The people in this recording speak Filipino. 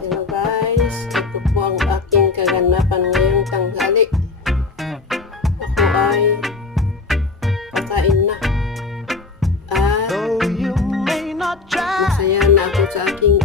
Hello guys, ito po ang aking kaganapan ngayong tanghali. Ako ay pakain na. At masaya na ako sa aking